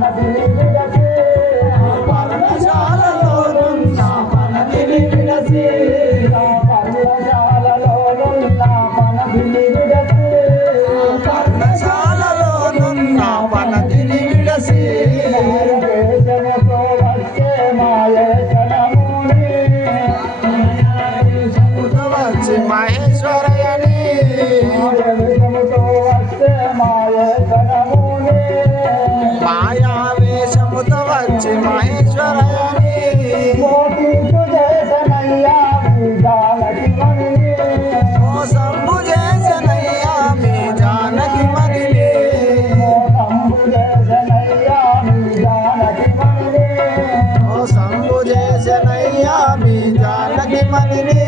I'm not my name.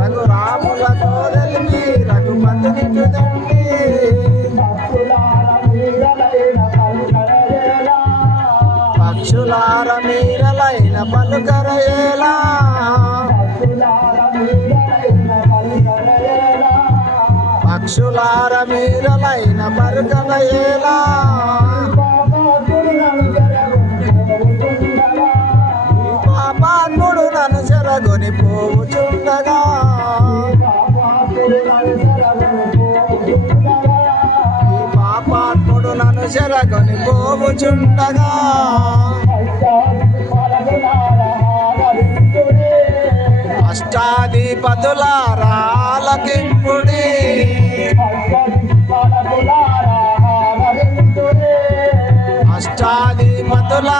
రఘురాముల తోడలికి రఘుపతిని చూడండి పక్షులార మీరలైన పలుకరయేలా పక్షులార మీరలైన పలుకరయేలా చెరగొని పోవుచుండగా అష్టాధిపతుల రాలకింపుడి అష్టాధిపతుల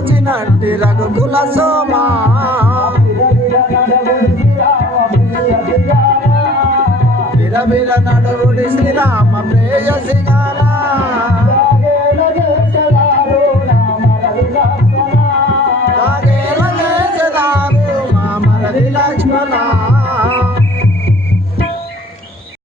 కయ్యను రఘుకుల సోమా.